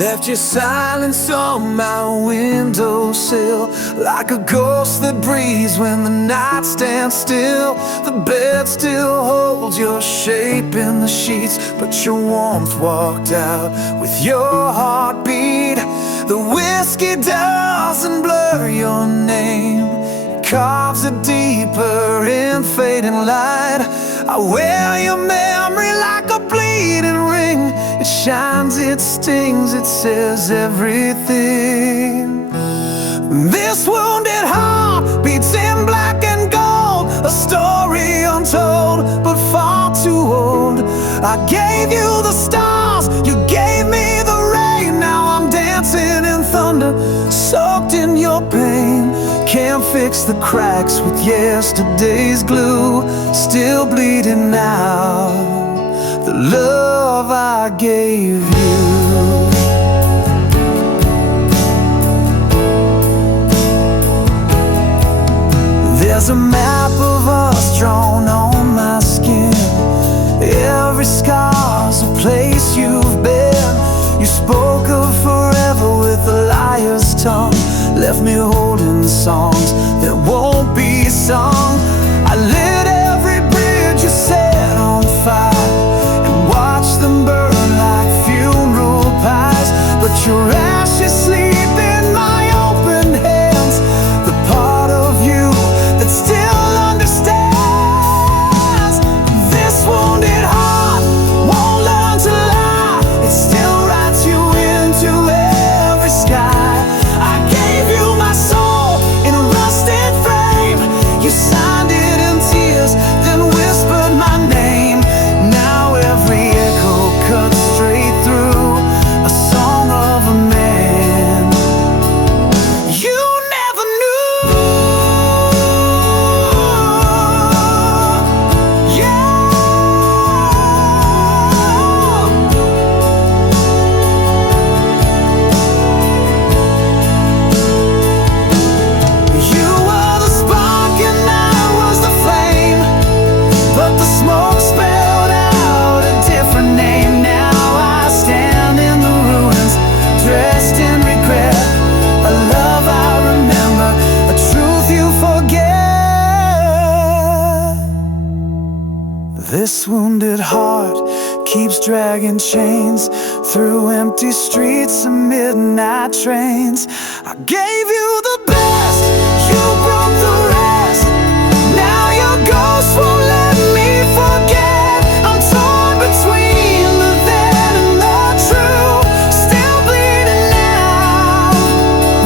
Left your silence on my windowsill, like a ghost that breathes when the night stands still. The bed still holds your shape in the sheets, but your warmth walked out with your heartbeat. The whiskey doesn't blur your name, it carves it deeper in fading light. I wear your memory like a bleeding ring. It shines, it stings, it says everything. This wounded heart beats in black and gold, a story untold, but far too old. I gave you the stars, you gave me the rain. Now I'm dancing in thunder, soaked in your pain. Can't fix the cracks with yesterday's glue, still bleeding now, the love I gave you. There's a map of us drawn on my skin. Every scar's a place you've been. You spoke of forever with a liar's tongue, left me holding songs that won't be sung. I lit every bridge you set on fire and watched them burn like funeral pies. But your ashes sleep in my open hands, the part of you that still understands. This wounded heart won't learn to lie, it still writes you into every sky. I gave you my soul in a rusted frame. You signed it in tears, then whispered my name. Now every echo cuts straight through a song of a man you never knew. Yeah. You were the spark and I was the flame, but the smoke spelled out a different name. Now I stand in the ruins, dressed in regret, a love I remember, a truth you forget. This wounded heart keeps dragging chains through empty streets and midnight trains. I gave you the best, you broke the rest. Now your ghost won't let me forget. I'm torn between the then and the true, still bleeding now,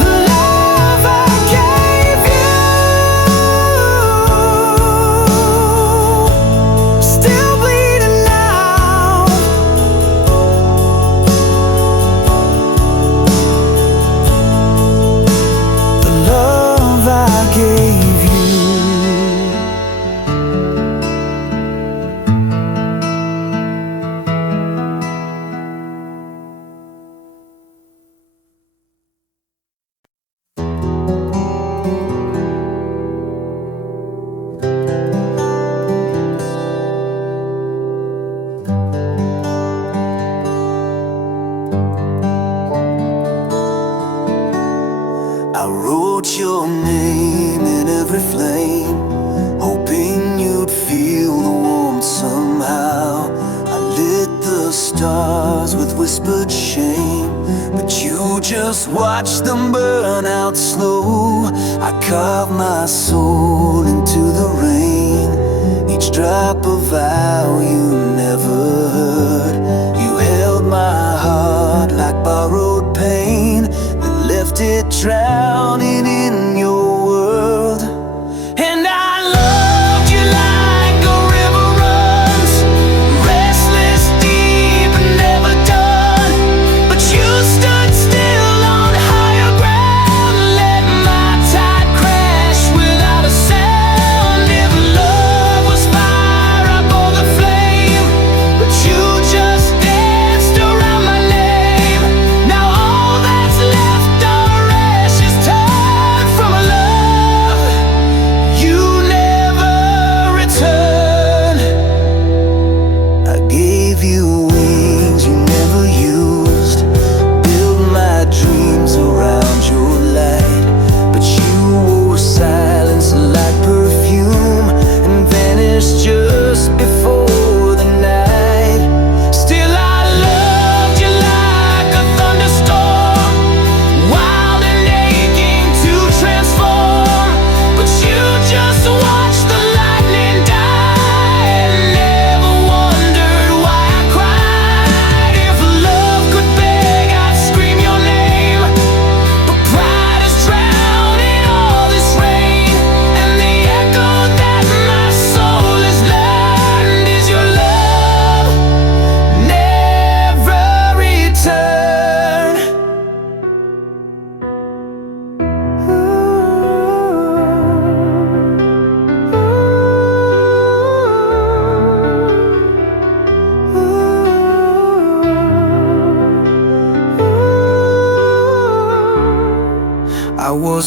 the love I gave you, still bleeding now. The love I gave you. I wrote your name in every flame, hoping you'd feel the warmth somehow. I lit the stars with whispered shame, but you just watched them burn out slow. I carved my soul into the rain, each drop a vow you never heard. You held my heart like borrowed pain, then left it drowning in your world. And I loved you like a river runs, restless, deep, and never done. But you stood still on higher ground, let my tide crash without a sound. If love was fire, I bore the flame, but you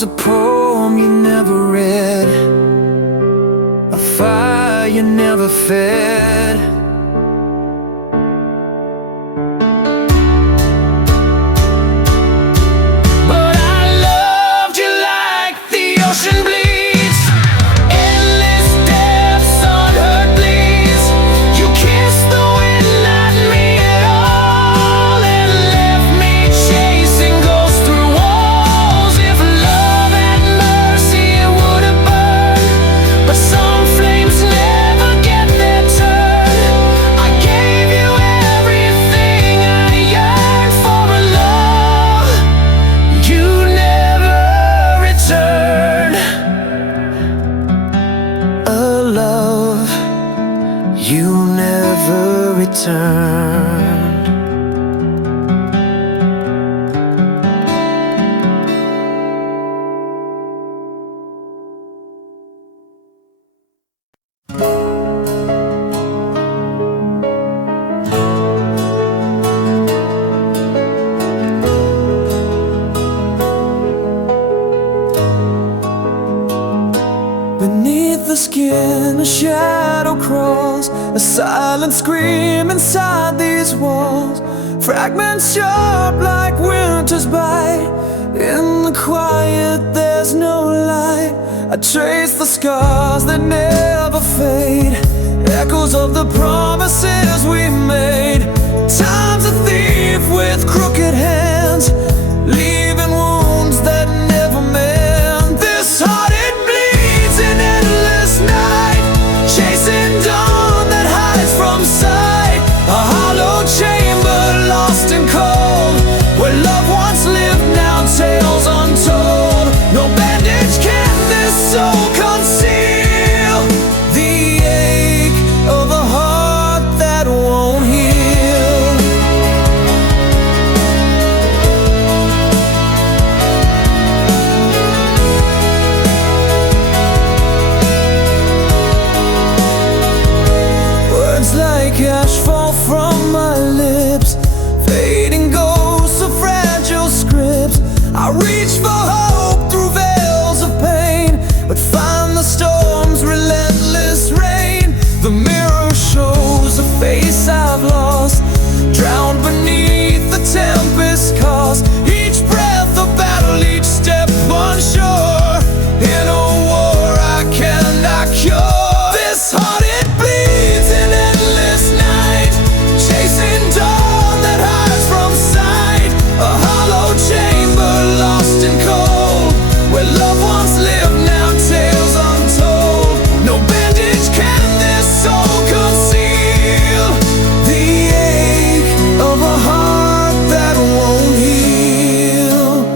was a poem you never read, a fire you never fed. But I loved you like the ocean bleeds, endless depths, unheard bleeds. You kissed the wind, not me at all, and left me chasing ghosts through walls. If love had mercy, it would have burned, but some flames never get their turn. I gave you everything I yearned for, a love you never returned, a love you never returned. Beneath the skin, a shadow crawls, a silent scream inside these walls. Fragments sharp like winter's bite. In the quiet, there's no light. I trace the scars that never fade, echoes of the promises we made. Time's a thief with crooked hands, leaving wounds that never mend. This heart, it bleeds in endless night, chasing dawn that hides from sight. A hollow chamber lost and cold, where love once lived, now tales untold. No bandage can this soul conceal, the ache of a heart that won't heal. Words like ash fall from my lips, fading ghosts of fragile scripts. I reach for hope through veils of pain, but find the storm's relentless rain. The mirror shows a face I've lost, drowned beneath the tempest cost. Each breath a battle, each step unsure, in a war I cannot cure. This heart, it bleeds in endless night, chasing dawn that hides from sight. A hollow chamber lost and cold, where love once lived, now tales untold. No bandage can this soul conceal, the ache of a heart that won't heal.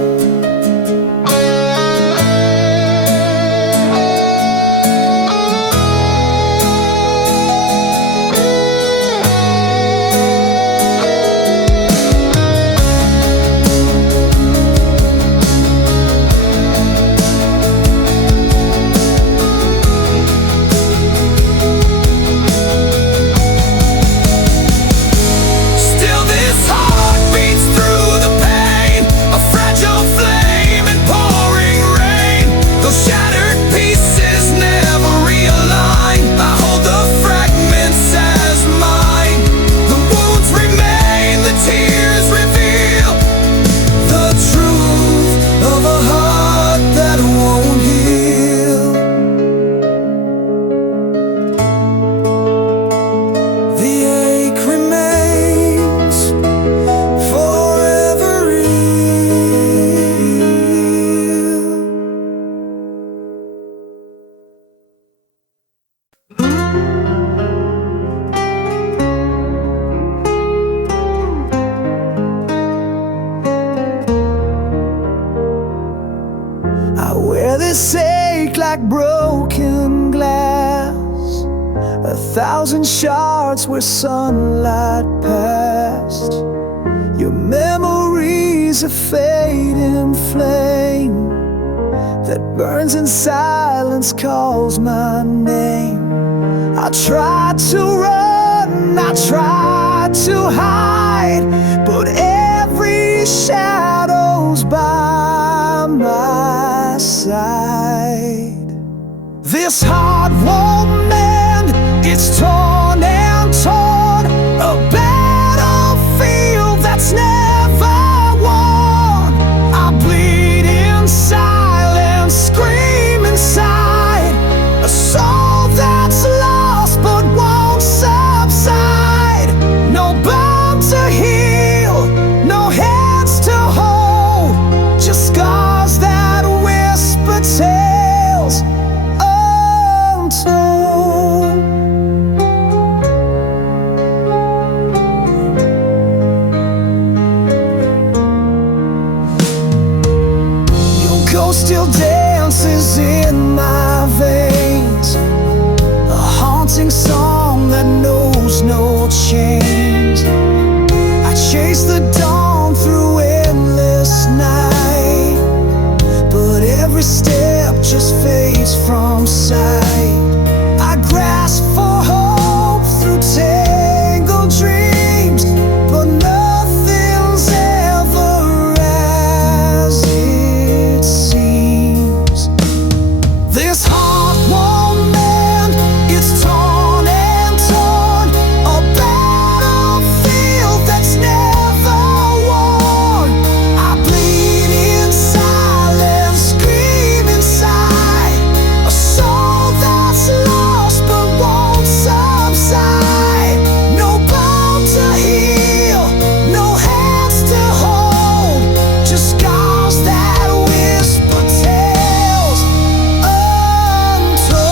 Still this heart beats through the pain, a fragile flame in pouring rain. Those shattered pieces never realign. I hold the fragments as mine. The wounds remain, the tears reveal the truth of a heart that won't heal. The ache remains forever real. I wear this ache like broken glass, 1,000 shards where sunlight passed. Your memories a fading flame that burns in silence, calls my name. I tried to run, I tried to hide, but every shadow's by my This heart won't mend, it's torn and torn, a battlefield that's never won. I bleed in silence, scream inside, a soul that's lost but won't subside. No bound to heal, no hands to hold, just scars that whisper tales untold. Your ghost still dances in my veins, a haunting song that knows no change. I chase the dawn through endless night, but every step just fades from sight. I grasp for hope through tangled dreams, but nothing's ever as it seems. This heart won't mend, it's torn and torn, a battlefield that's never won. I bleed in silence, scream inside, a soul that's lost but won't subside. No bound to heal, no hands to hold, just scars that whisper tales untold.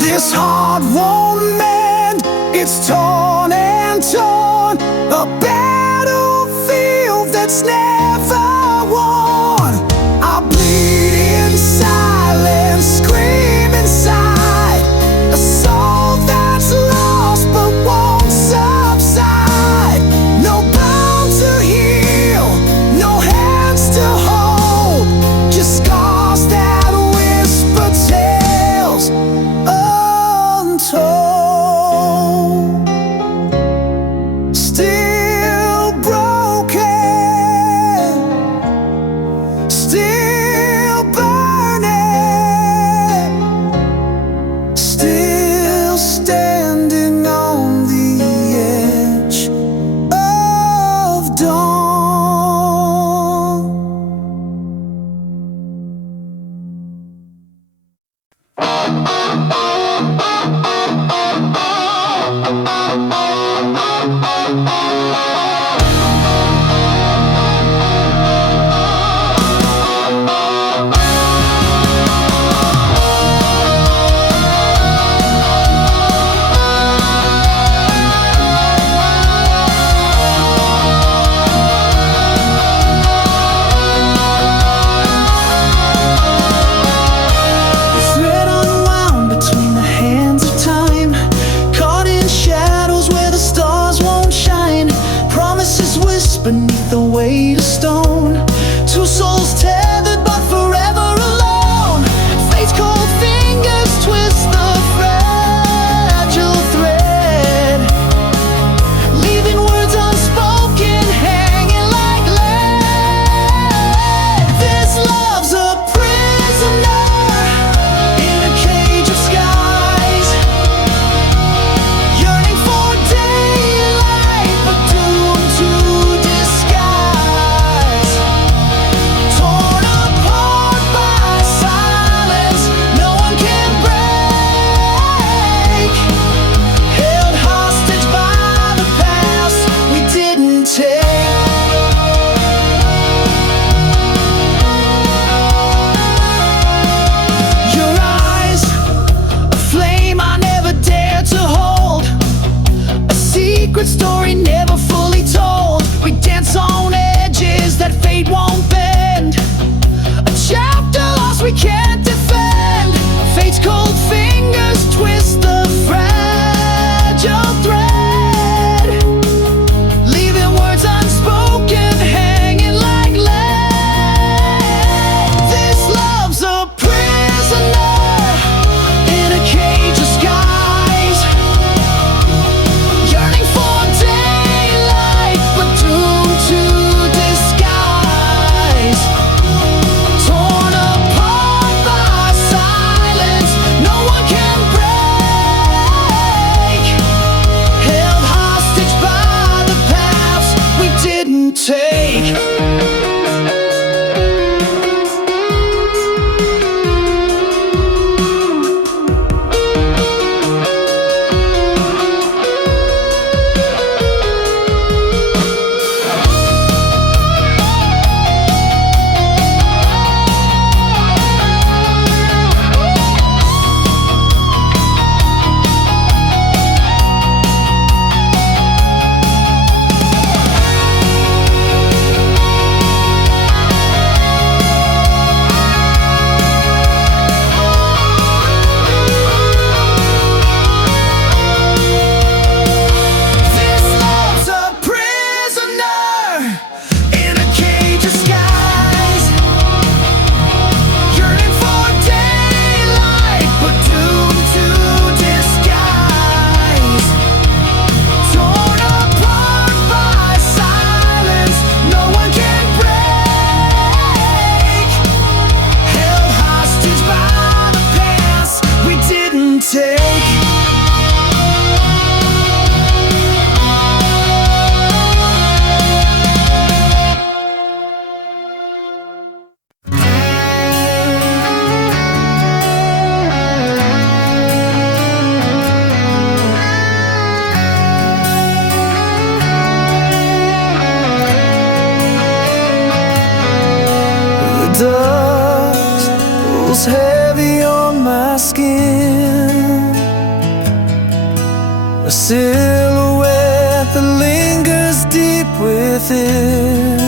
This heart won't mend, it's torn and torn, a battlefield that's never won. I bleed in silence, scream inside, a soul that's lost but won't subside. No bound to heal, no hands to hold, just scars that whisper tales untold. Still broken, still burning, still standing on the edge of dawn. feels heavy on my skin, a silhouette that lingers deep within.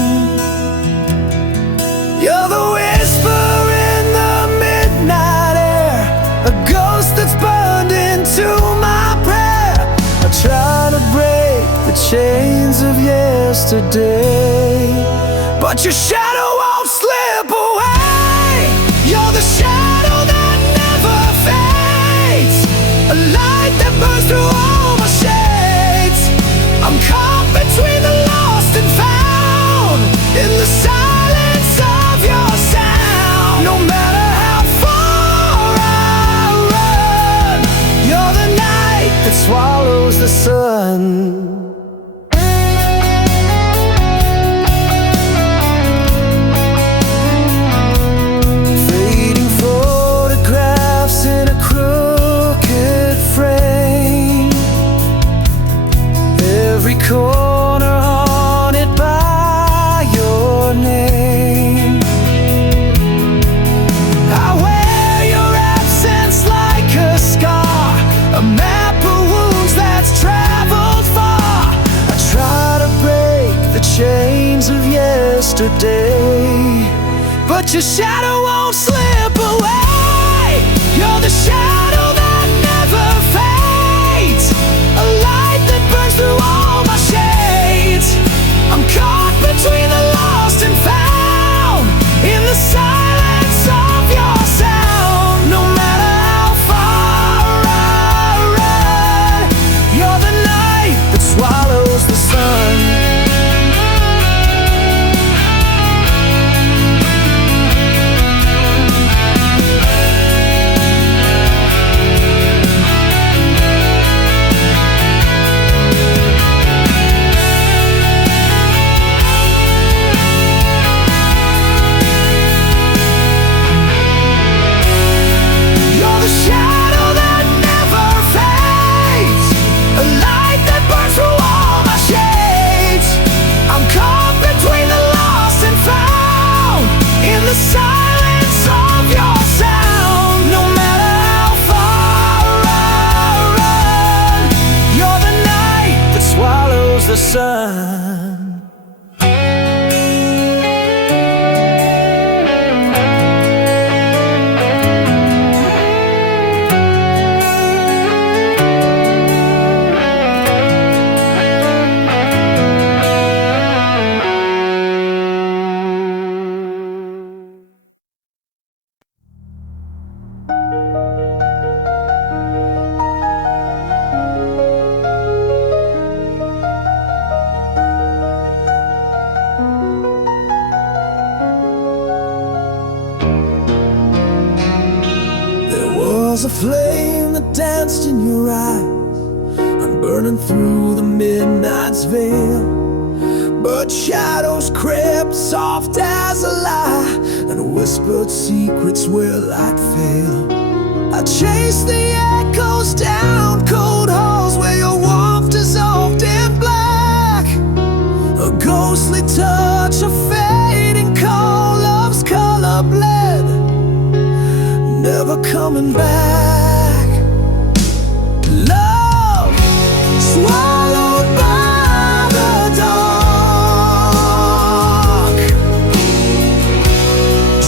You're the whisper in the midnight air, a ghost that's burned into my prayer. I try to break the chains of yesterday, but your shadow won't slip away. You're the shadow that never fades, a light that burns through all my shades. I'm caught between the lost and found, in the silence of your sound. No matter how far I run, you're the night that swallows the sun. Corner haunted by your name. I wear your absence like a scar, a map of wounds that's traveled far. I try to break the chains of yesterday, but your shadow won't slip away. You're the shadow that never fades, a light that burns through all my shades. I'm caught between the lost and found, in the silence of your sound. No matter how far I run, you're the night that swallows the sun. The sun. Was a flame that danced in your eyes, I'm burning through the midnight's veil. But shadows crept soft as a lie, and whispered secrets where light failed. I chased the echoes down cold halls where your warmth dissolved in black. A ghostly touch of fading coal, love's color bled, never coming back. Love swallowed by the dark,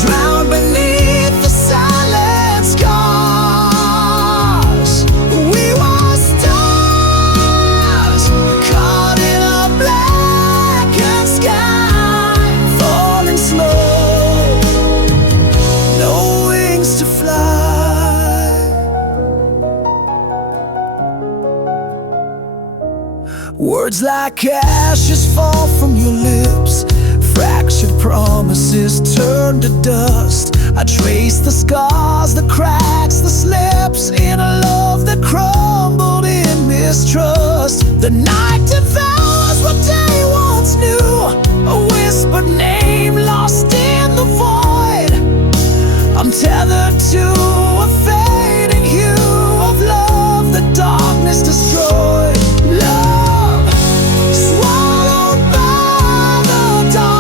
drowned beneath the silent scars. We were stars caught in a blackened sky, falling slow, no wings to fly. Words like ashes fall from your lips, fractured promises turn to dust. I trace the scars, the cracks, the slips in a love that crumbled in mistrust. The night devours what day once knew, a whispered name lost in the void. I'm tethered to a fading hue of love the darkness destroyed. Love swallowed by the dark,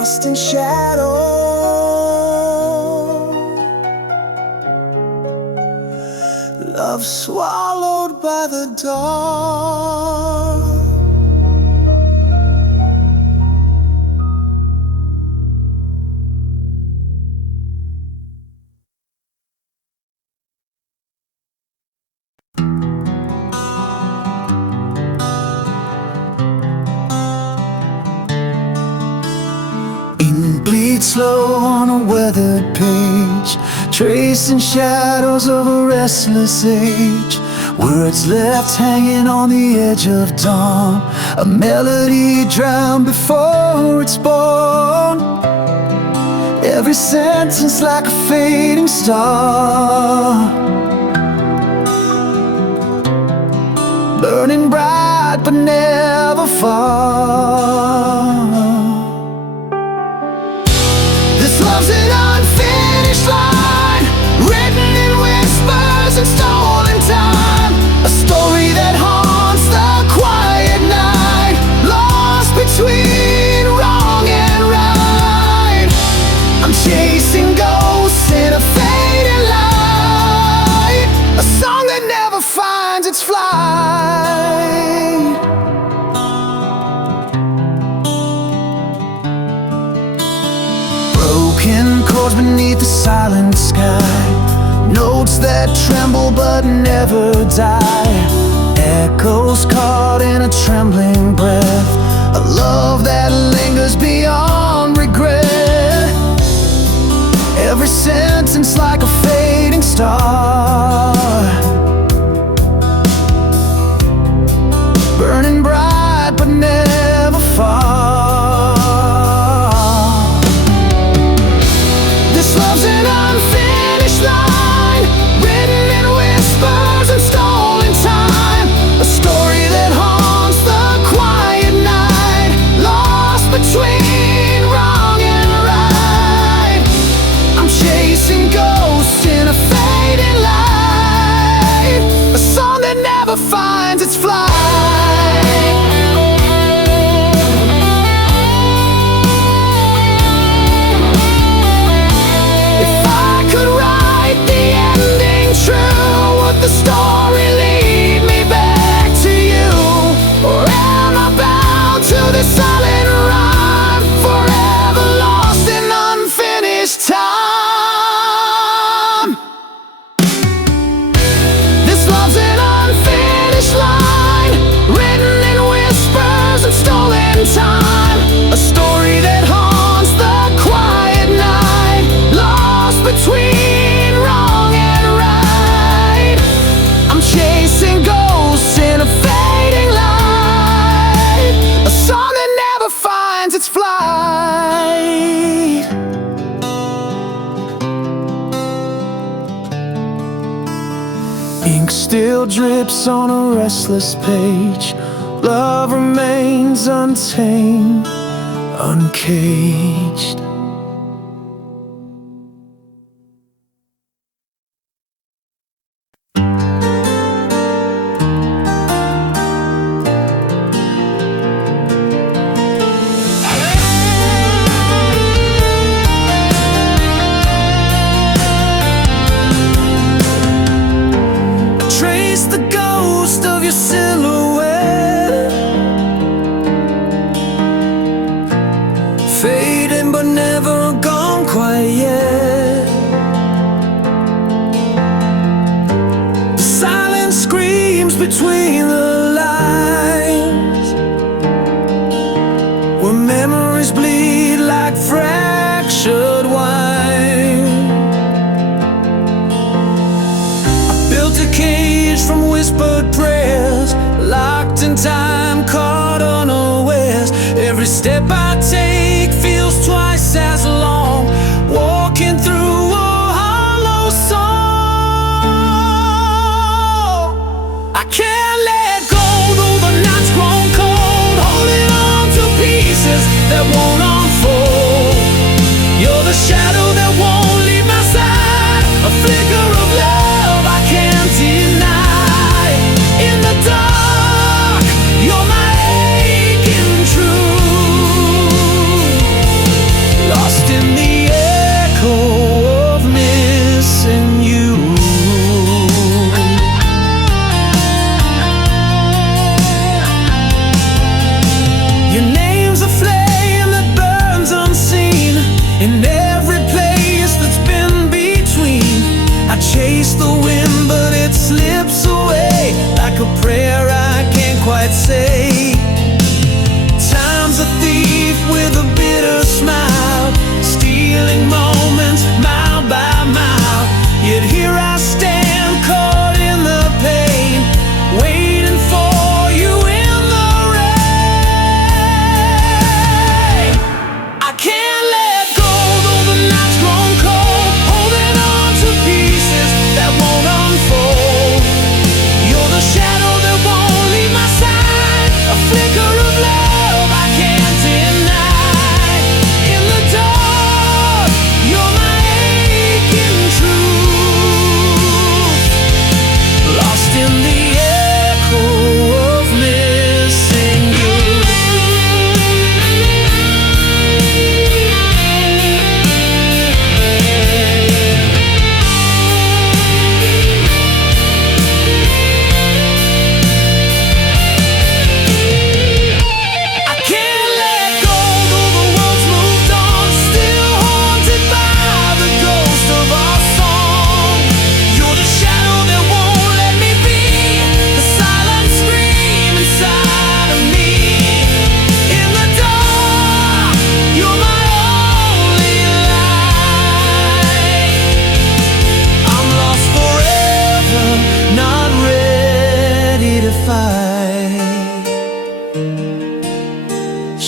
lost in shadow. Love swallowed by the dawn. Ink bleeds slow on a weathered page, tracing shadows of a restless age. Words left hanging on the edge of dawn, a melody drowned before it's born. Every sentence like a fading star, burning bright but never far. This love's an unfinished line, written in whispers and stolen time. A story that haunts the quiet night, lost between wrong and right. I'm chasing ghosts in a fading light, a song that never finds its flight. Broken chords beneath the silent sky, notes that tremble but never die. Echoes caught in a trembling breath, a love that lingers beyond regret. Every sentence like a fading star, burning bright but never far. This love's an unfinished line, written in whispers and stolen time. A story that haunts the quiet night, lost between wrong and right. I'm chasing ghosts in a fading light, a song that never finds its flight. Would the story lead me back to you, or am I bound to this silent rhyme, forever lost in unfinished time? This love's an unfinished line, written in whispers and stolen time. A story that haunts the quiet night, lost between wrong and right. I'm chasing ghosts in a fading light, a song that never finds its flight. Ink still drips on a restless page, love remains untamed, uncaged. Trace the ghost of your silhouette, fading but never gone quite yet. The silence screams between the lines, where memories bleed like fractured wine. I built a cage from whispered prayers, locked in time, caught unawares. Every step I take feels twice as long, walking through a hollow soul. I can't let go, though the night's grown cold, holding on to pieces that won't unfold. You're the shadow that won't leave my side, a flicker of love I can't deny. In the dark, you're my aching truth.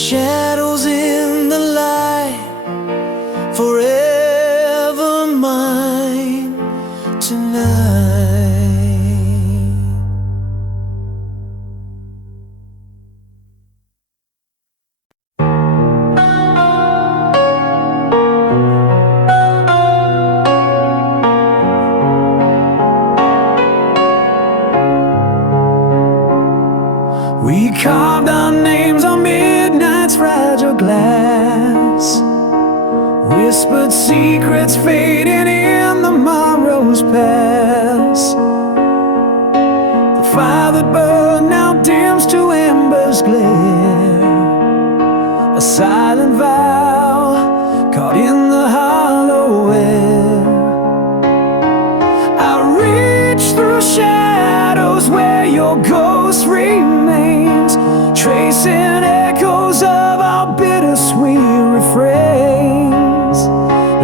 shadows in the light, forever mine tonight. We carved our names on midnight's fragile glass, whispered secrets fading in the morrow's pass. The fire that burned now dims to embers glare, a silent vow caught in the hollow air. I reach through shadows where your ghost remains, tracing echoes of our bittersweet refrains.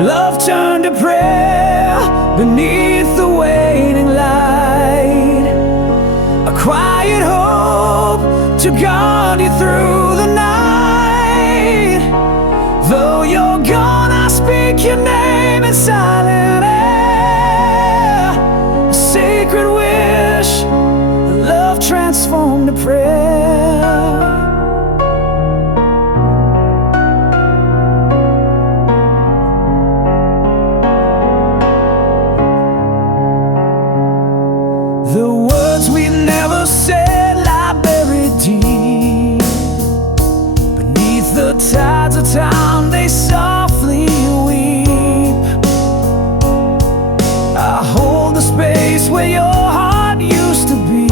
Love turned to prayer beneath the waning light, a quiet hope to guard you through the night. Though you're gone, I speak your name in silent air, a sacred wish, love transformed to prayer. The words we never said lie buried deep beneath the tides of time, they softly weep. I hold the space where your heart used to be,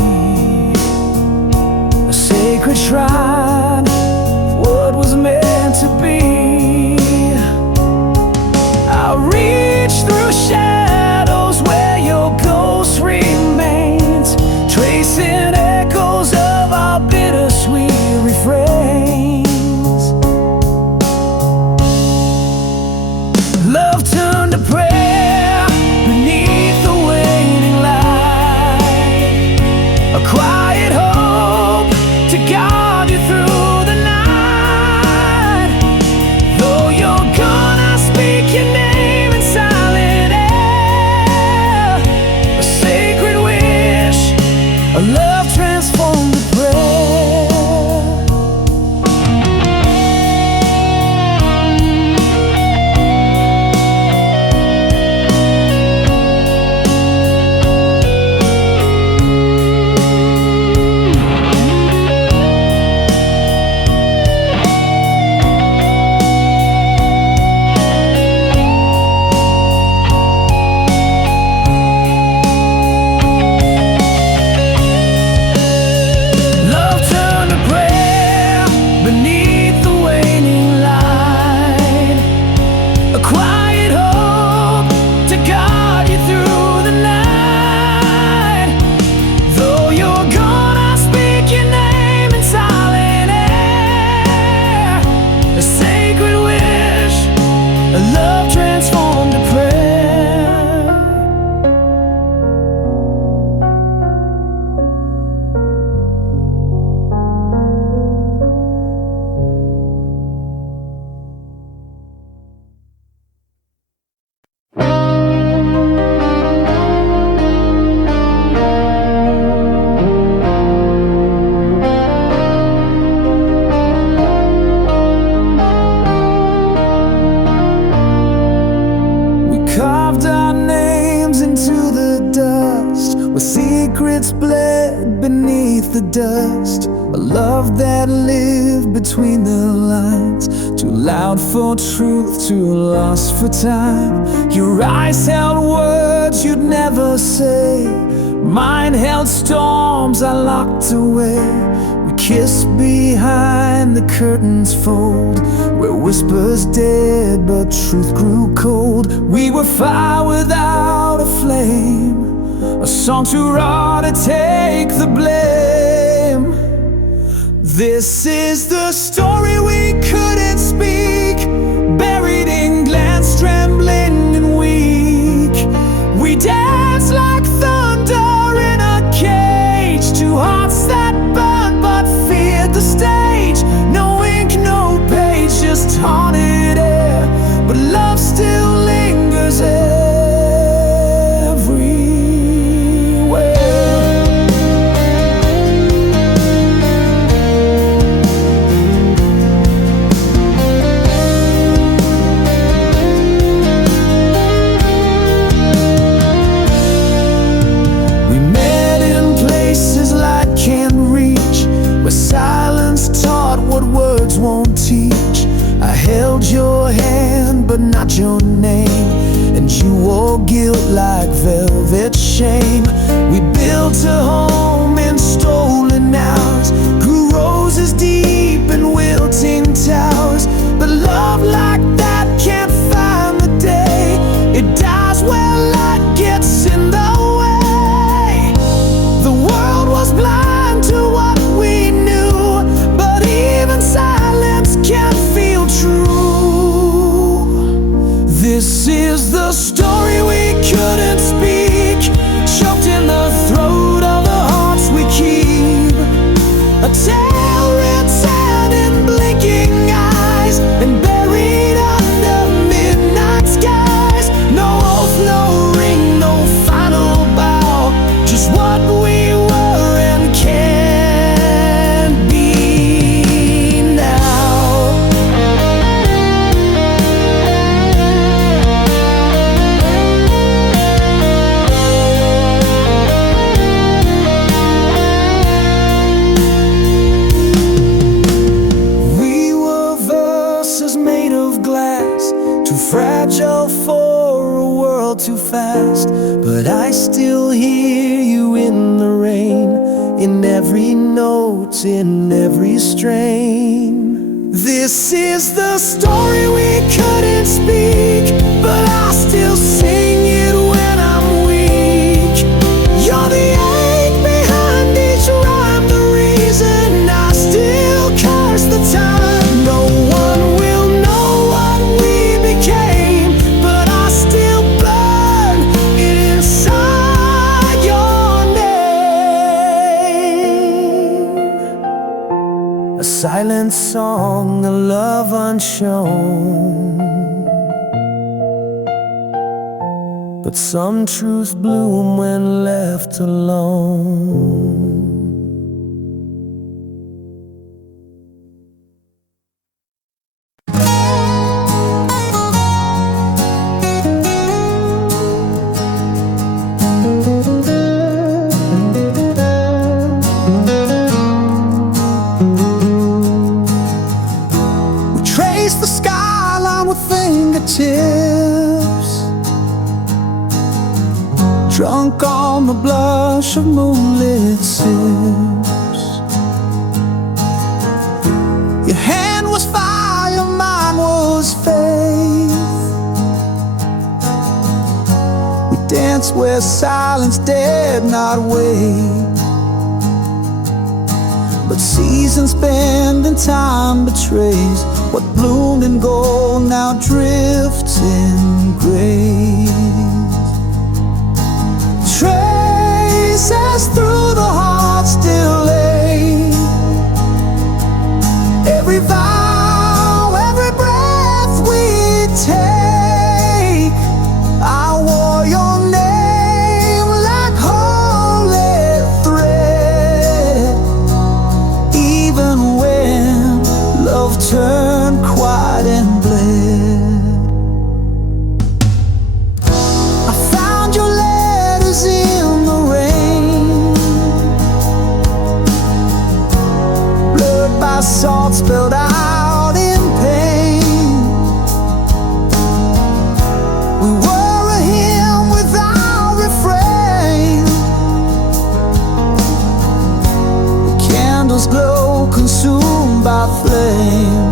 a sacred shrine of what was meant to be. I reach through shadows where your ghost remains, tracing echoes of our bittersweet refrains. Love turned to prayer beneath the waning light, a quiet hope to guard you through the night. Though you're gone, I speak your name in silent air, a sacred wish, a love transformed to prayer. Love turned to prayer beneath the waning light, a quiet hope to guard you through the night. Though you're gone, I speak your name in silent air, a sacred wish, a love transformed to prayer. We carved our names into the dust, where secrets bled beneath the dust. A love that lived between the lines, too loud for truth, too lost for time. Your eyes held words you'd never say, mine held storms I locked away. We kissed behind the curtain's fold, where whispers dead but truth grew cold. We were fire without a flame, a song too raw to take the blame. This is the story we couldn't speak, buried in glance, trembling and weak. We danced like thunder in a cage, two hearts that burned but feared the stage. No ink, no books won't teach. I held your hand but not your name, and you wore guilt like velvet shame. We built a home in stolen hours, grew roses deep in wilting towers. But love like that can't find the day. It dies where light gets in the way. The world was blind to what we knew, but even silence can feel true. This is the story we couldn't speak, choked in the throat of the hearts we keep. A tale written in blinking eyes and buried under midnight skies. No oath, no ring, no final bow, just what we were and can be now. We were verses made of glass, too fragile for a world too fast. But I still hear you in the rain, in every note, in every strain. This is the story we couldn't speak, but I still sing it when I'm weak. You're the ache behind each rhyme, the reason I still curse the time. No one will know what we became, but I still burn inside your name. A silent song, a love unshown, but some truths bloom when left alone. We trace the skyline with fingertips, drunk on the blush of moonlit sips. Your hand was fire, mine was faith. We danced where silence dared not wait. But seasons bend and time betrays. What bloomed in gold now drifts in grace. Traces through the heart still lay. Every vow, every breath we take, I wore your name like holy thread. Even when love turned quiet and bled, I found your letters in the rain, blurred by salt spilled out in pain. We were a hymn without refrain. The candles glow, consumed by flame.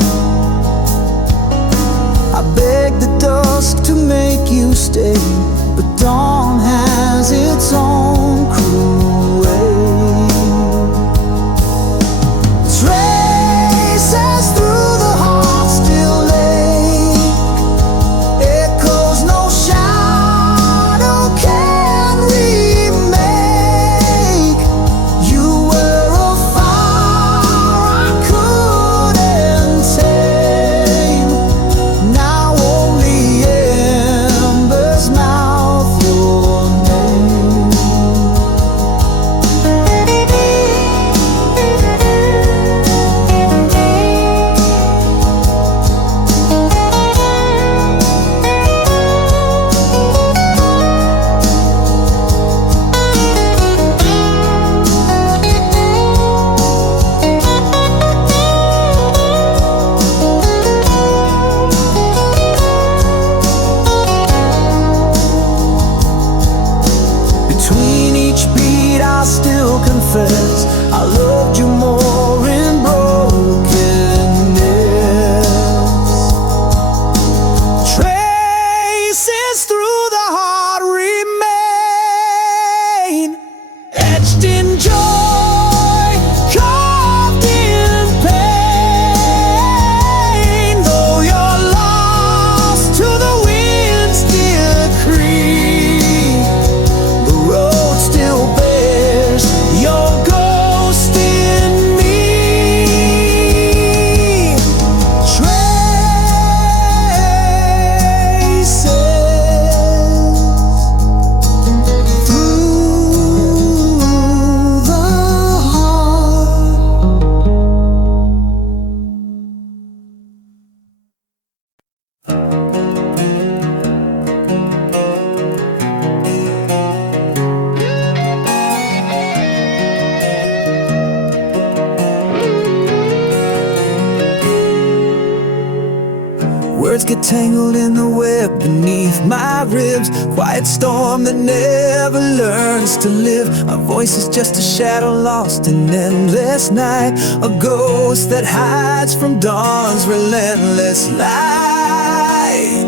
Words get tangled in the web beneath my ribs. Quiet storm that never learns to live. My voice is just a shadow lost in endless night, a ghost that hides from dawn's relentless light.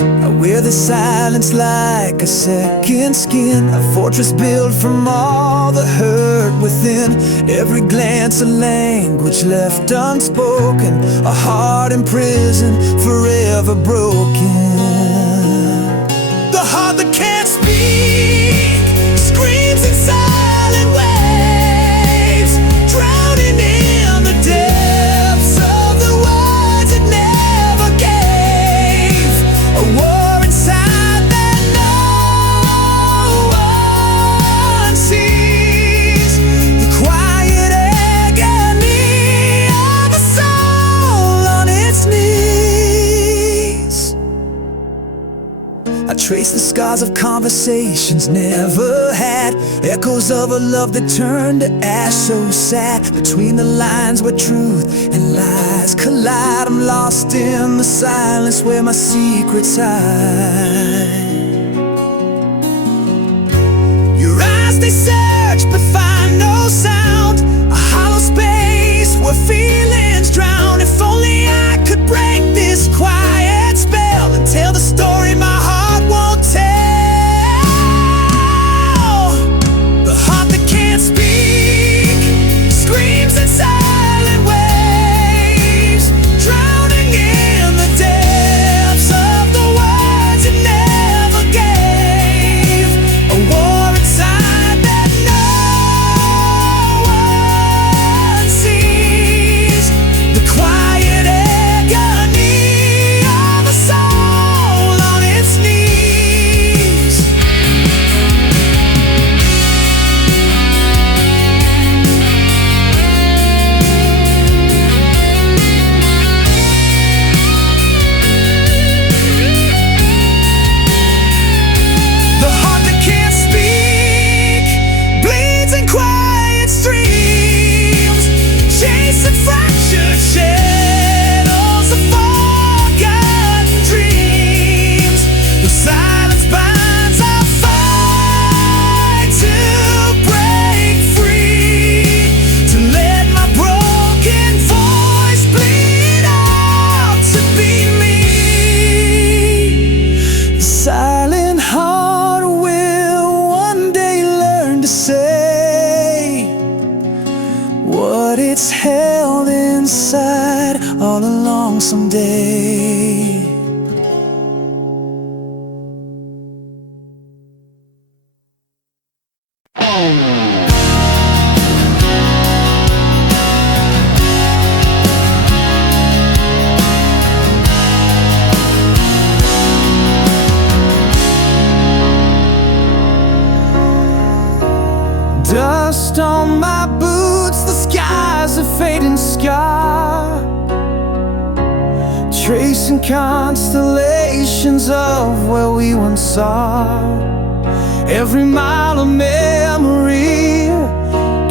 I wear the silence like a second skin, a fortress built from all the hurt within. Every glance a language left unspoken, a heart in prison forever broken. The heart that can't speak screams in silent waves, drowning in the depths of the words it never gave. A war inside that no one sees, the quiet agony of a soul on its knees. I trace the scars of conversations never had, echoes of a love that turned to ash, so sad. Between the lines where truth and lies collide, I'm lost in the silence where my secrets hide. Your eyes, they search but find no sound, a hollow space where feelings drown. If only I could break this quiet spell and tell the story my heart won't tell. The heart that can't speak screams in silent waves, drowning in the depths of the words it never gave. A war inside that no one sees, the quiet agony of a soul on its knees. The heart that can't speak bleeds in quiet streams, chasing fractured shadows of forgotten dreams. The silence binds, I fight to break free, to let my broken voice bleed out to be me. The silent heart will one day learn to say what it's held inside all along someday. Dust on my boots, the sky's a fading scar, tracing constellations of where we once are. Every mile of memory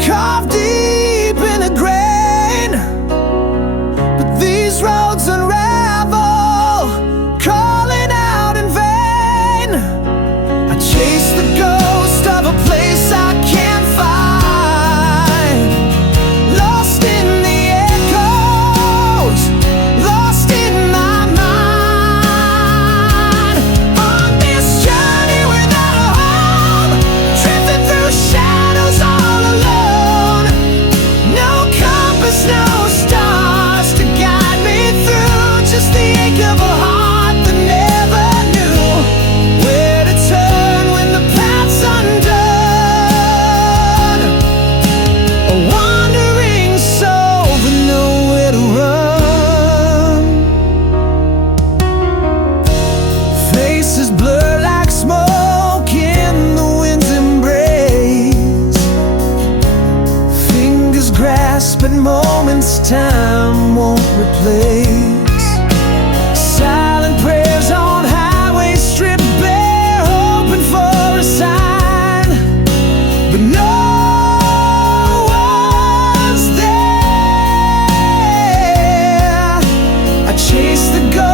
carved deep in a grain, but these roads unravel, calling out in vain. I chase the ghost of a place I can't find, lost in the echoes, lost in my mind. On this journey without a home, drifting through shadows all alone. No compass, no stars to guide me through, just the ache of a heart that never knew where to turn when the path's undone. A wandering soul with nowhere to run. Faces blur like smoke in the wind's embrace, fingers grasp at moments time won't replace. Silent prayers on highways stripped bare, hoping for a sign, but no one's there. I chase the ghost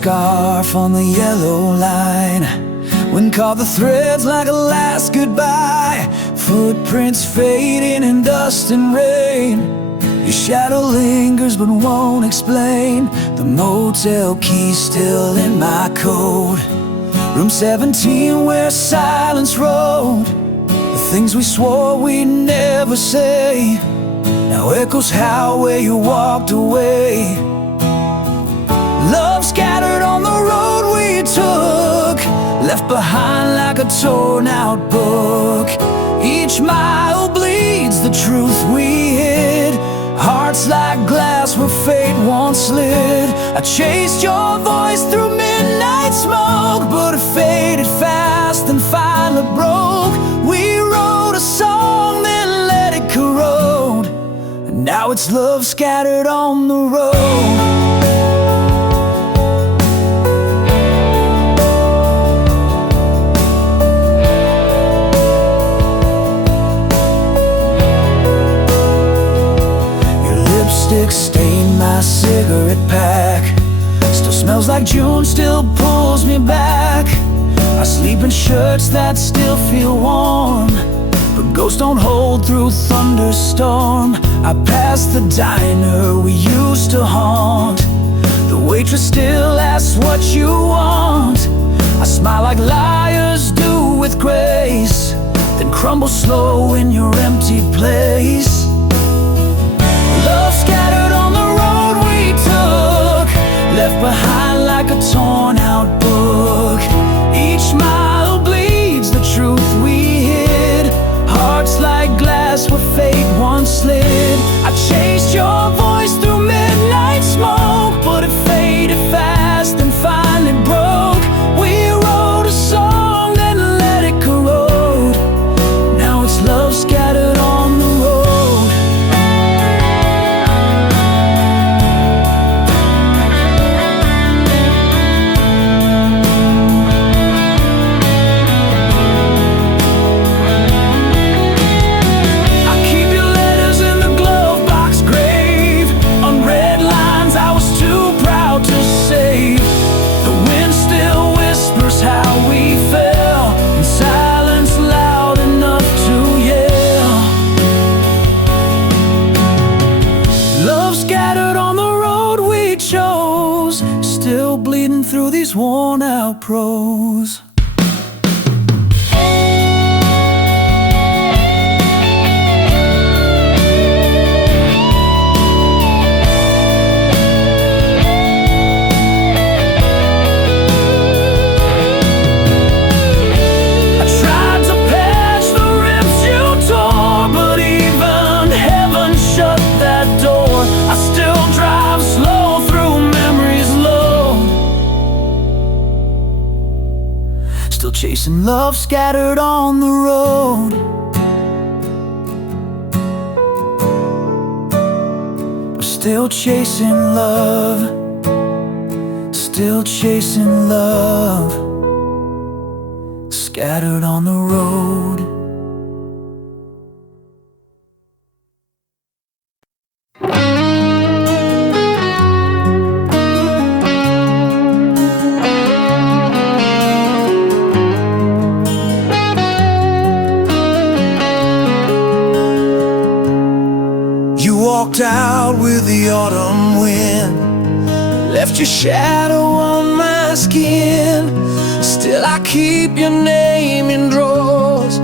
scarf on the yellow line. Wind caught the threads like a last goodbye. Footprints fading in dust and rain. Your shadow lingers but won't explain. The motel key still in my coat. Room 17 where silence rode. The things we swore we'd never say now echoes how where you walked away. Love scattered on the road we took, left behind like a torn out book. Each mile bleeds the truth we hid. Hearts like glass where fate once slid. I chased your voice through midnight smoke, but it faded fast and finally broke. We wrote a song, then let it corrode, and now it's love scattered on the road. Lipstick stained my cigarette pack. Still smells like June, still pulls me back. I sleep in shirts that still feel warm, but ghosts don't hold through thunderstorm. I pass the diner we used to haunt. The waitress still asks what you want. I smile like liars do with grace, then crumble slow in your empty place. Love scattered on the road we took, left behind like a torn out book. Each mile bleeds the truth we hid. Hearts like glass where fate once slid. I chased your voice through midnight smoke, but it faded fast and finally broke. We wrote a song, then let it corrode. Now it's love scattered on the road. Through these worn out prose. Chasing love scattered on the road. We're still chasing love, still chasing love, scattered on the road. Walked out with the autumn wind, left your shadow on my skin. Still I keep your name in drawers,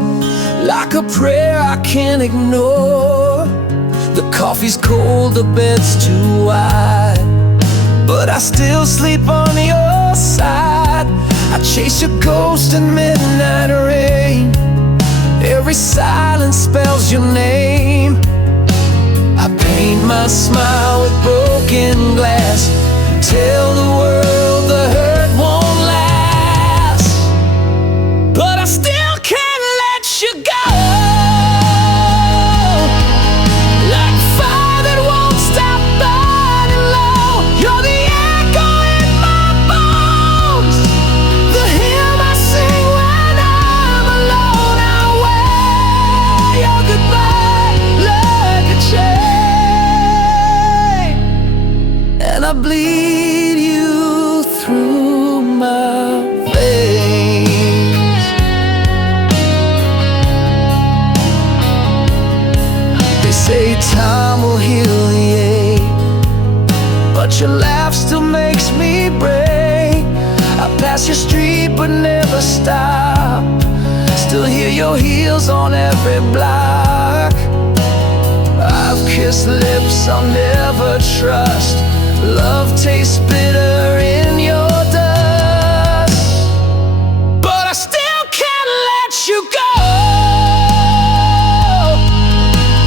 like a prayer I can't ignore. The coffee's cold, the bed's too wide, but I still sleep on your side. I chase your ghost in midnight rain. Every silence spells your name. I paint my smile with broken glass, tell the world the hurt won't last, but I still can't let you go. Like fire that won't stop burning low, you're the echo in my bones, the hymn I sing when I'm alone. I wear. Your goodbye like a chain. maybe time will heal the ache, but your laugh still makes me break. I pass your street but never stop, still hear your heels on every block. I've kissed lips I'll never trust, love tastes bitter in your dust, but I still can't let you go.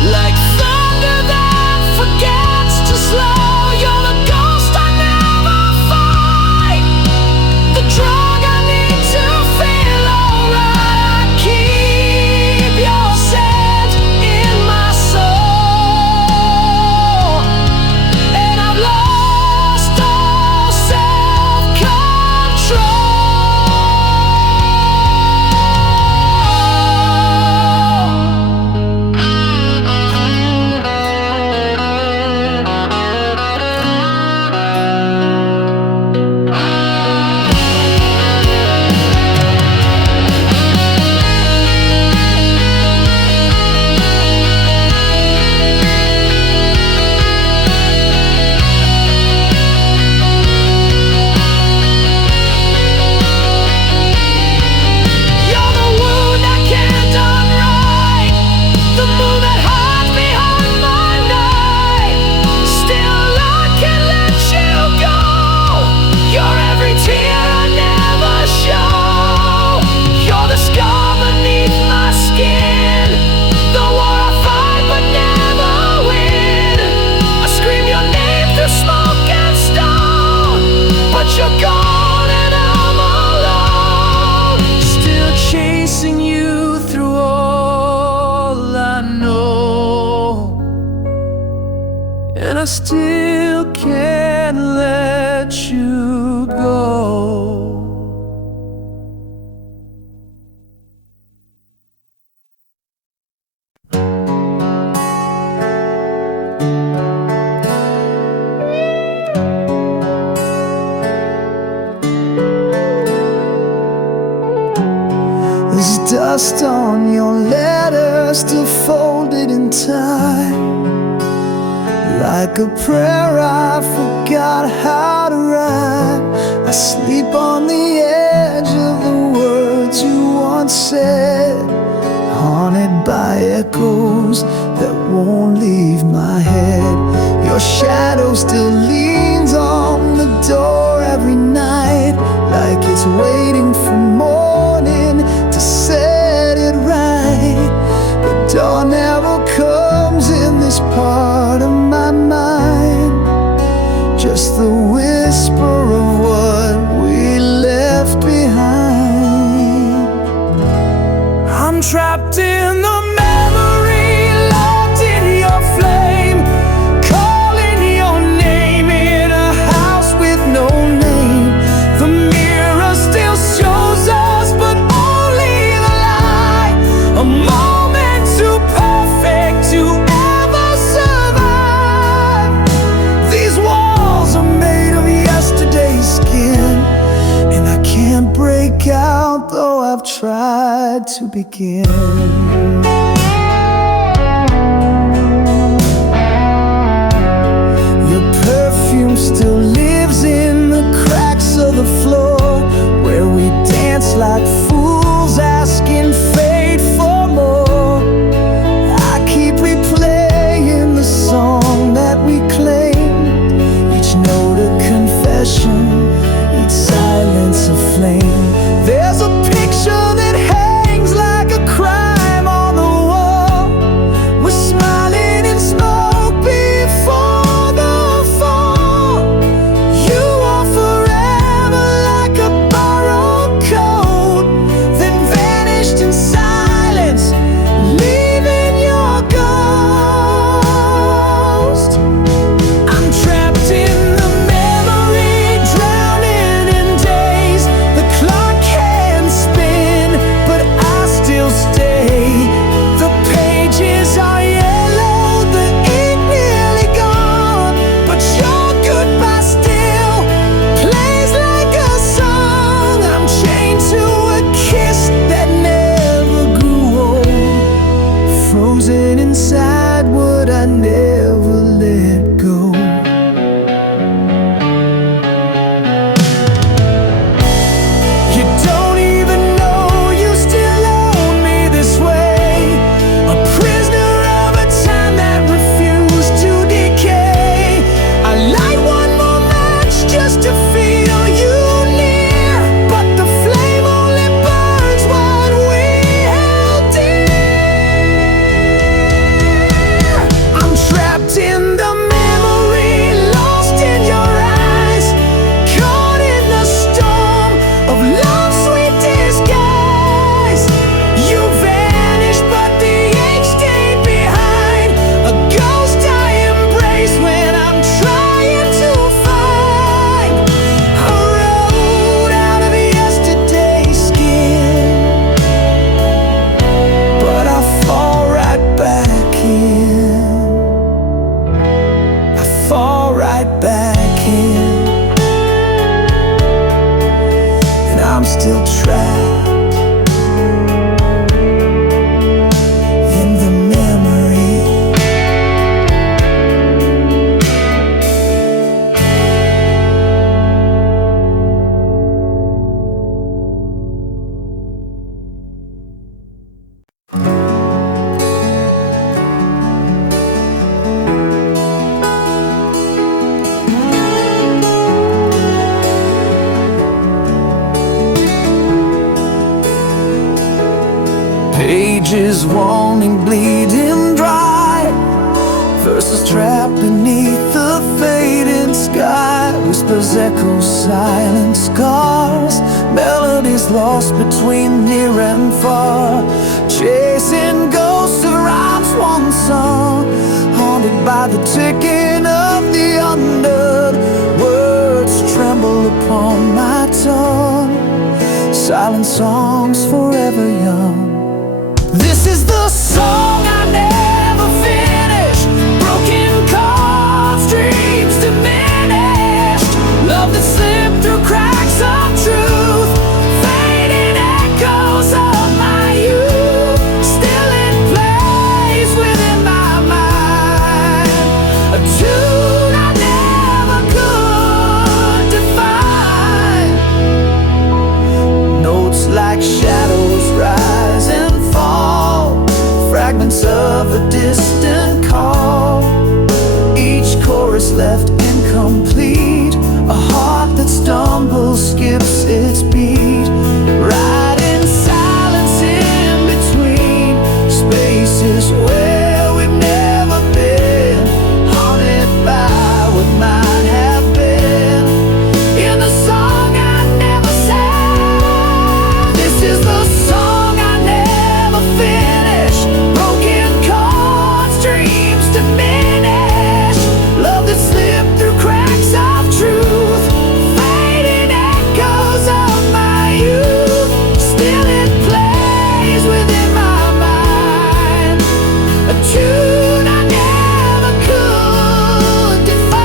Like thunder that forgets to slow, you're the ghost I never fight, the drug I need to feel alright. I keep your scent in my soul, and I've lost all self-control. You're the wound I can't unwrite, the moon that hides behind my night. Still I can't let you go, you're every tear I never show. You're the scar beneath my skin, the war I fight but never win. I scream your name through smoke and stone, but you're gone and I'm alone, still chasing you through all I know, and I still can't let you go. There's dust on your letter, still folded in time, like a prayer I forgot how to write. I sleep on the edge of the words you once said, haunted by echoes that won't leave my head. Your shadow still leans on the door every night, like it's waiting for morning to set it right. But dawn never comes in this part of my mind, just the whisper of what we left behind. I'm trapped in the memory, locked in your flame, calling your name in a house with no name. The mirror still shows us, but only the lie, a moment too perfect to ever survive. These walls are made of yesterday's skin, and I can't break out, though I've tried to begin. Your perfume still lives in the cracks of the floor, where we dance like fools, asking fate for more. I keep replaying the song that we claimed, each note a confession, each silence a flame. There's a picture that hangs like a crime on the pages wanting bleeding dry, verses trapped beneath the fading sky, whispers echo silent scars, melodies lost between near and far, chasing ghosts of rhymes once sung, haunted by the ticking of the undead. Words tremble upon my tongue, silent songs forever young. This is the song I never finished, broken chords, dreams diminished, love that slipped through cracks of truth, fading echoes of my youth. Still it plays within my mind, a tune I never could define. Notes like shadows rise and fall, fragments of a distant call, each chorus left incomplete, a heart that stumbles, skips its beat, right in silence in between spaces where we've never been, haunted by what might have been, in the song I never sang. This is the song I never finished, broken chords, dreams diminished, love that slipped through cracks of truth, fading echoes of my youth. Still it plays within my mind, a tune I never could define.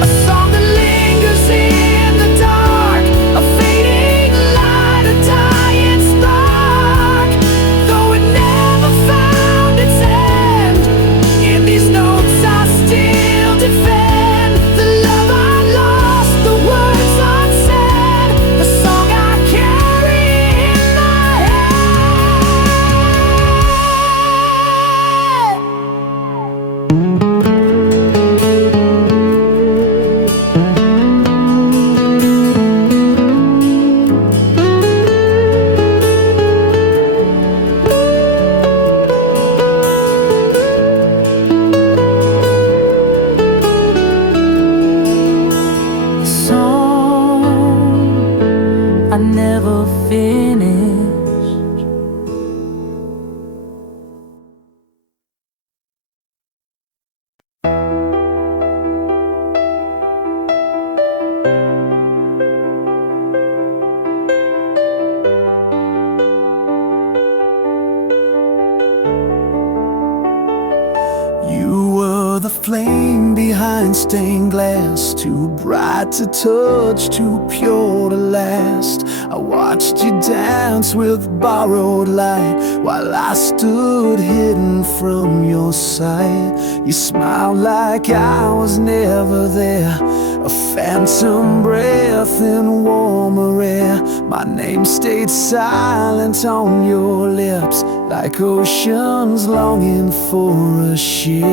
A song that lingers in the dark, a fading light, a dying spark, though it never found its end. In these notes I still defend the love I lost, the words unsaid, the song I carry in my song I never finished. You were the flame behind stained glass, too bright to touch, too pure to last. I watched you dance with borrowed light while I stood hidden from your sight. You smiled like I was never there, a phantom breath in warmer air. My name stayed silent on your lips, like oceans longing for a ship.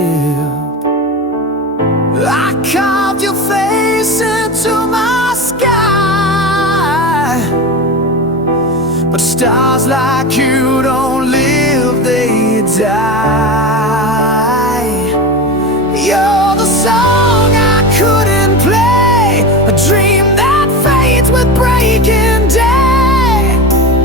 I carved your face into my sky, but stars like you don't live, they die. You're the song I couldn't play, a dream that fades with breaking day.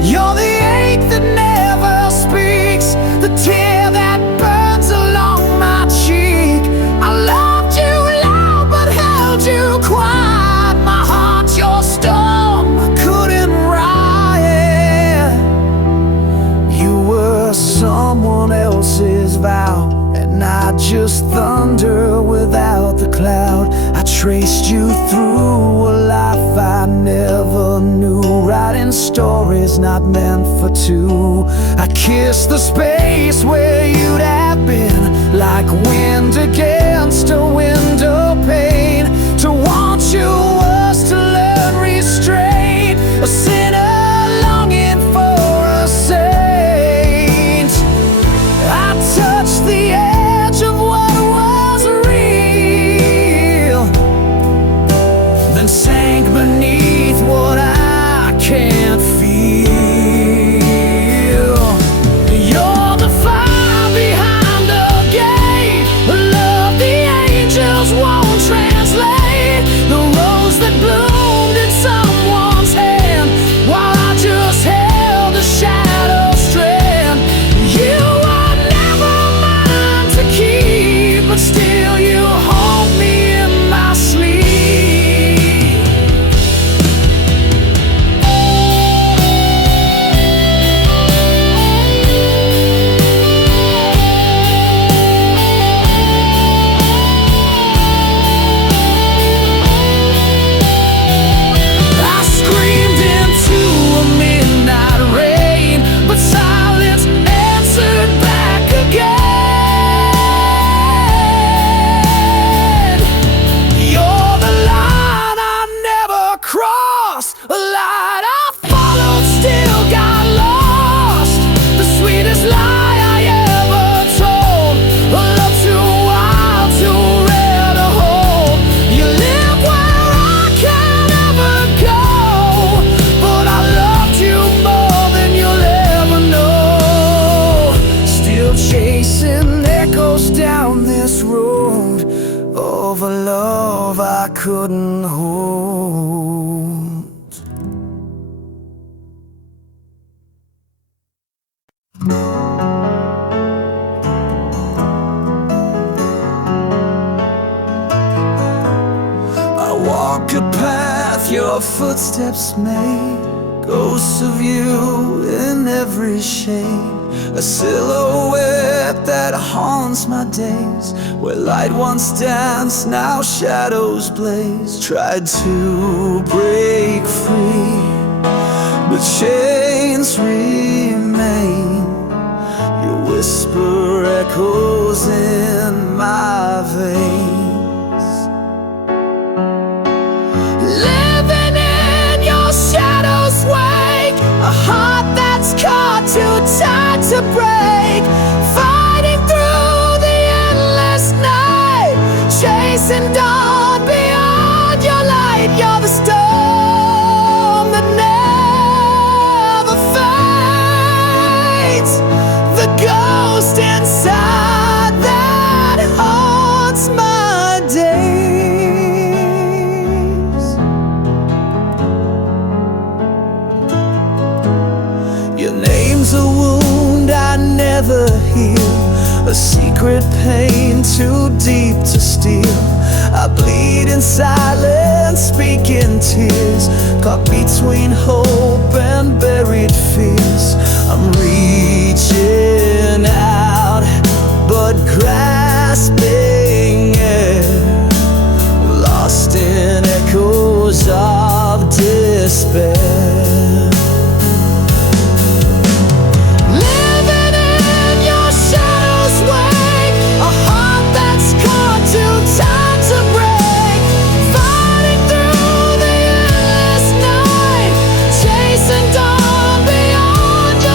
You're the ache that never speaks, the tear that burns along my cheek. I loved you loud but held you quiet, my heart's your storm, I couldn't riot. You were someone else's vow, and I just thunder story's not meant for two. I kiss the space where you'd have been, like wind against a window pane. To want you was to learn restraint, a sinner longing for a saint. I touched the edge of what was real, then sank beneath what I can't feel. You're the fire behind the gate, a love the angels won't translate, the rose that bloomed in someone's hand while I just held a shadow strand. You were never mine to keep, but still you hold me in my sleep. I screamed into a midnight rain, but silence answered back again. You're the line I never crossed, a light I followed, still got lost. The sweetest lie I ever told, a love too wild, too rare to hold. You live where I can't ever go, but I loved you more than you'll ever know. Still chasing echoes down this road of a love I couldn't hold. I walk a path your footsteps made, ghosts of you in every shade, a silhouette that haunts my days. Where light once danced, now shadows blaze. Tried to break free, but chains remain. Your whisper echoes in my veins. Living in your shadow's wake, a heart that's caught too tight to break. Fighting through the endless night, chasing dawn beyond your light. You're the storm that never fades, the ghost inside that haunts my days. Your name's a wound I never heal, a secret pain too deep to steal. I bleed in silence, speak in tears, caught between hope and buried fears. I'm reaching out, but grasping air, lost in echoes of despair. Living in your shadow's wake, a heart that's caught too tight to break. Fighting through the endless night, chasing dawn beyond your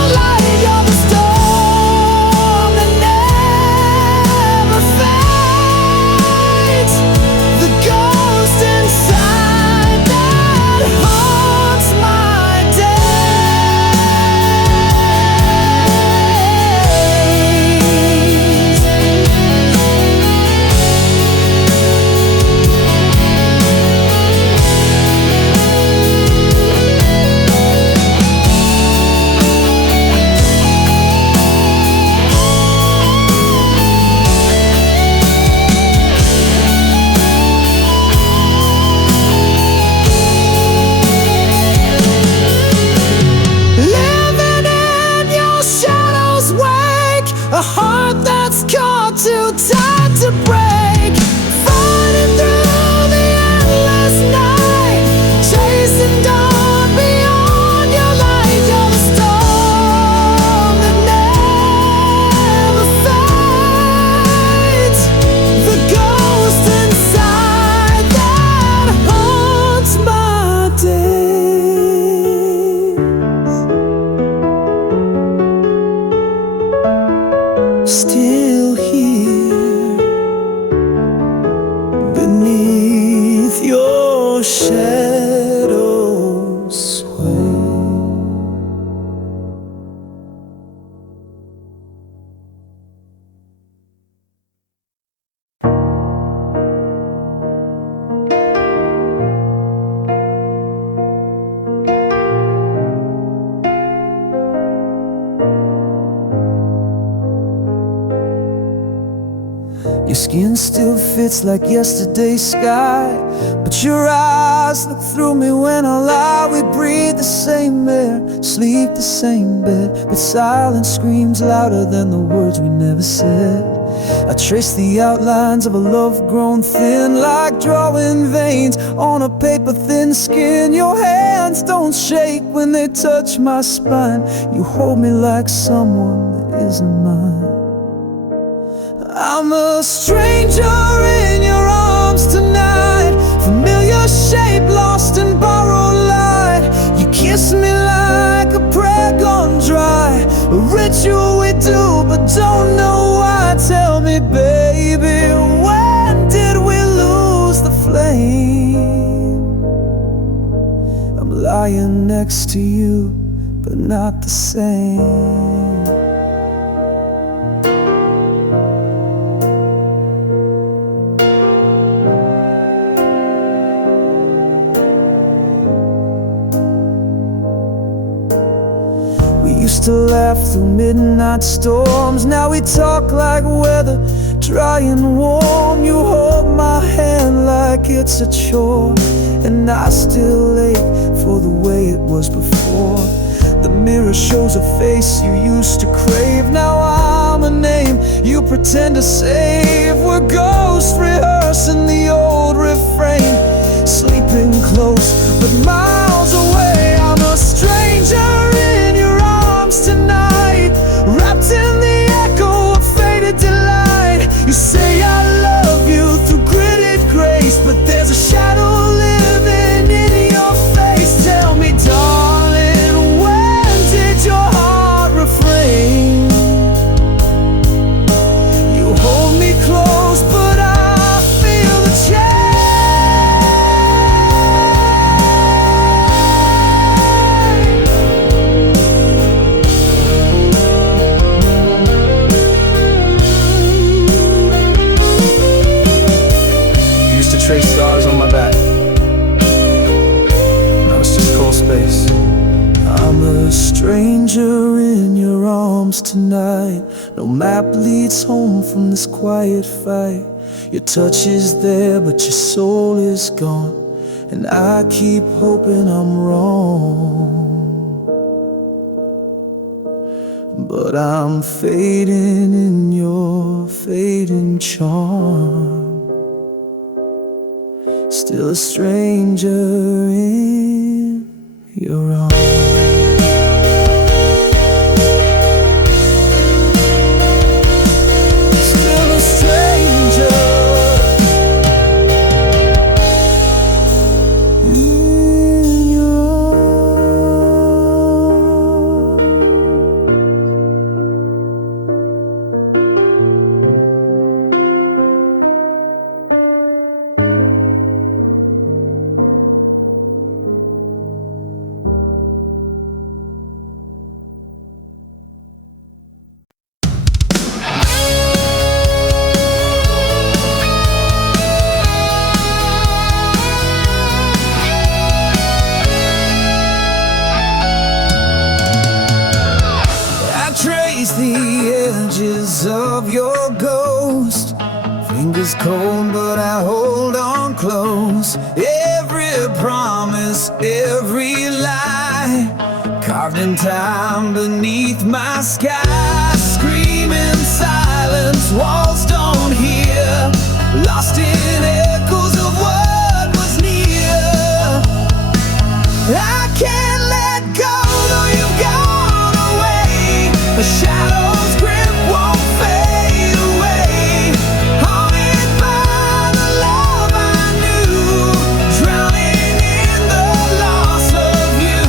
still here beneath your shadows sway. Your skin still fits like yesterday's sky, but your eyes look through me when I lie. We breathe the same air, sleep the same bed, but silence screams louder than the words we never said. I trace the outlines of a love grown thin, like drawing veins on a paper thin skin. Your hands don't shake when they touch my spine. You hold me like someone that isn't mine. I'm a stranger in your arms tonight, familiar shape lost in borrowed light. You kiss me like a prayer gone dry, a ritual we do but don't know why. Tell me, baby, when did we lose the flame? I'm lying next to you, but not the same. Used to laugh through midnight storms, now we talk like weather, dry and warm. You hold my hand like it's a chore, and I still ache for the way it was before. The mirror shows a face you used to crave, now I'm a name you pretend to save. We're ghosts rehearsing the old refrain, sleeping close but miles away. I'm a stranger in your arms tonight, wrapped in the echo of faded delight. You say I love you through gritted grace, but there's a shadow living in your face. Tell me, darling, when did your heart refrain? You hold me close, but I feel the change. Trace stars on my back, now it's just cold space. I'm a stranger in your arms tonight, no map leads home from this quiet fight. Your touch is there but your soul is gone, and I keep hoping I'm wrong. But I'm fading in your fading charm, still a stranger in your arms. Still a stranger in your the edges of your ghost, fingers cold but I hold on close. Every promise, every lie, carved in time beneath my sky. Screaming silence, walls don't hear, lost in echoes of what was near. I can't let go though you've gone away. The shadow's grip won't fade away, haunted by the love I knew, drowning in the loss of you.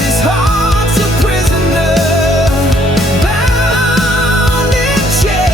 This heart's a prisoner, bound in chains.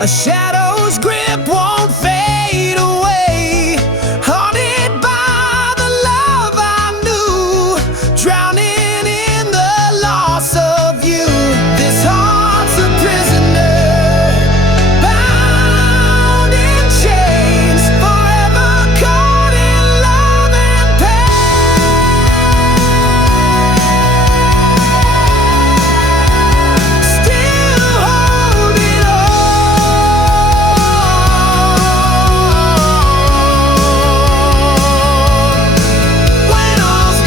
A shadow's grip won't fade away, haunted by the love I knew, drowning in the loss of you. This heart's a prisoner, bound in chains, forever caught in love and pain. Still holding when all's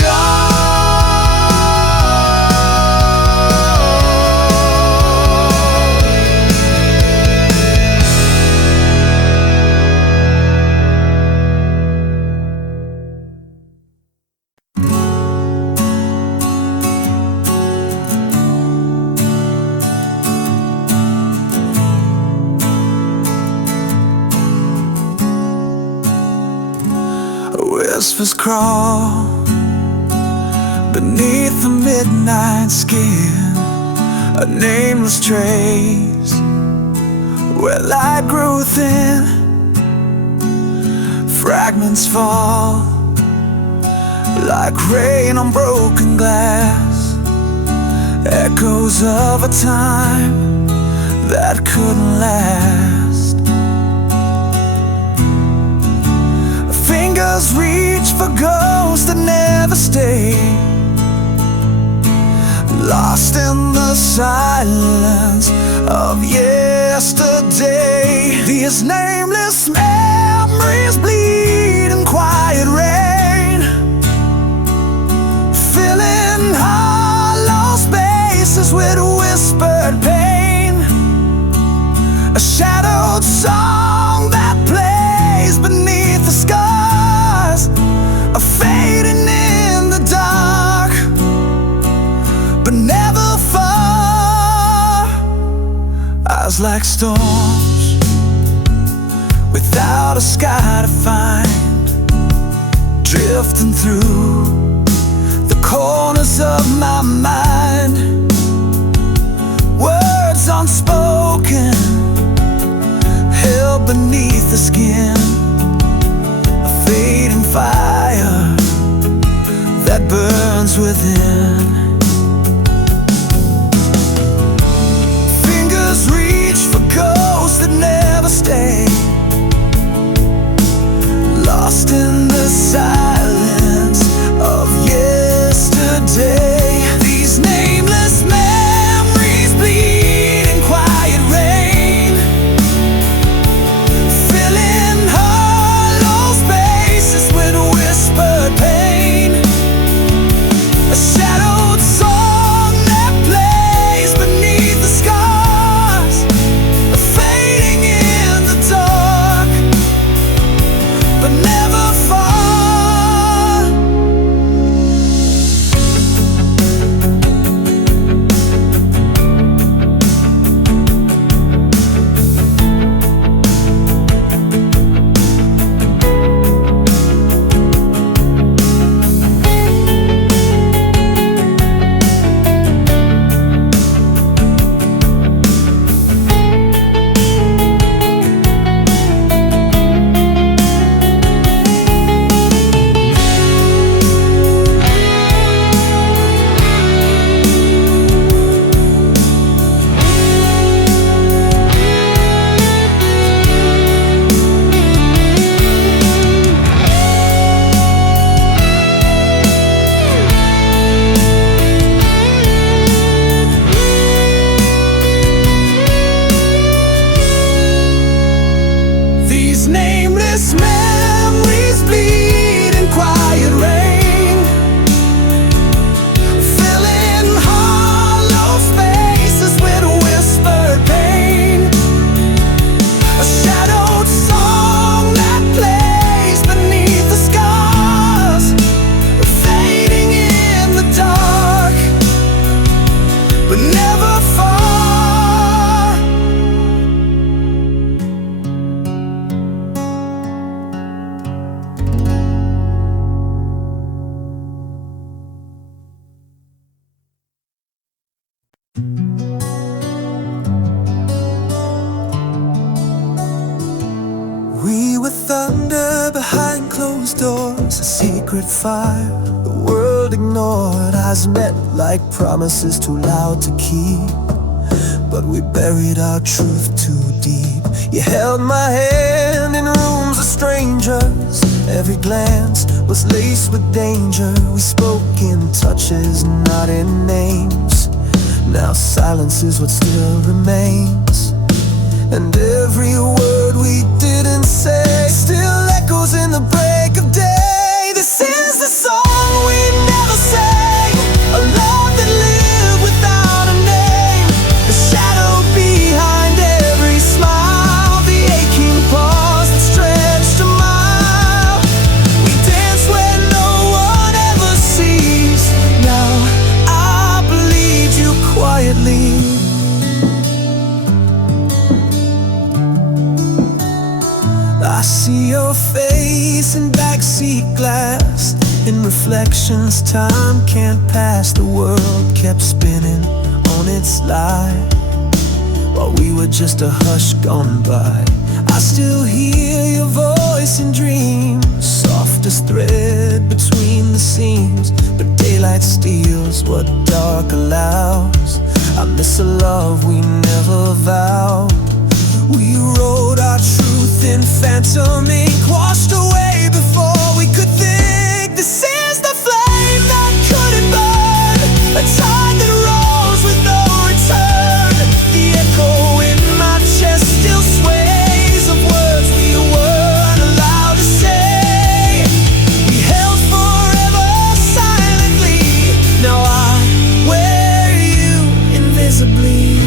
whispers crawl beneath the midnight skin, a nameless trace where light grew thin. Fragments fall like rain on broken glass, echoes of a time that couldn't last. Fingers reach for ghosts that never stay, lost in the silence of yesterday. These nameless memories bleed in quiet rain, filling hollow spaces with whispered pain. A shadowed song that plays beneath the scars, a fading in the dark, but never far. Eyes like storms without a sky to find, drifting through the corners of my mind. Words unspoken, held beneath the skin, a fading fire that burns within. Fingers reach for ghosts that never stay, lost in the silence of yesterday. These nameless memories bleed in quiet rain, filling hollow spaces with whispered pain. A shadow closed doors, a secret fire the world ignored. Eyes met like promises too loud to keep, but we buried our truth too deep. You held my hand in rooms of strangers. Every glance was laced with danger. We spoke in touches, not in names. Now silence is what still remains, and every word we didn't say still echoes in the break of day. This is the song we never sang, a love that lived without a name. The shadow behind every smile, the aching pause that stretched a mile. We dance where no one ever sees. Now I bleed you quietly. I see your face in backseat glass. In reflections time can't pass. The world kept spinning on its lie, while we were just a hush gone by. I still hear your voice in dreams, softest thread between the seams. But daylight steals what dark allows. I miss a love we never vowed. We wrote our truth in phantom ink, washed away before we could think. This is the flame that couldn't burn, a tide that rolls with no return. The echo in my chest still sways of words we weren't allowed to say. We held forever silently. Now I wear you invisibly.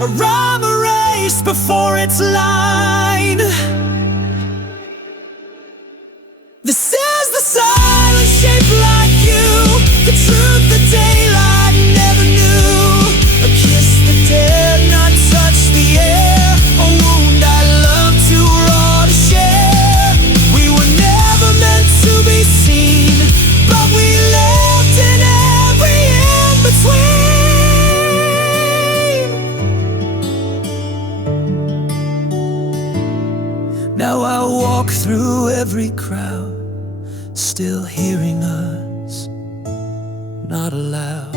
A rhyme erased before its line. This is the silence shaped like you, the truth the daylight never knew. A kiss that dared not touch the air, a wound I loved too raw to share. We were never meant to be seen, but we lived in every in-between. Now I walk through every crowd, still hearing us, not aloud.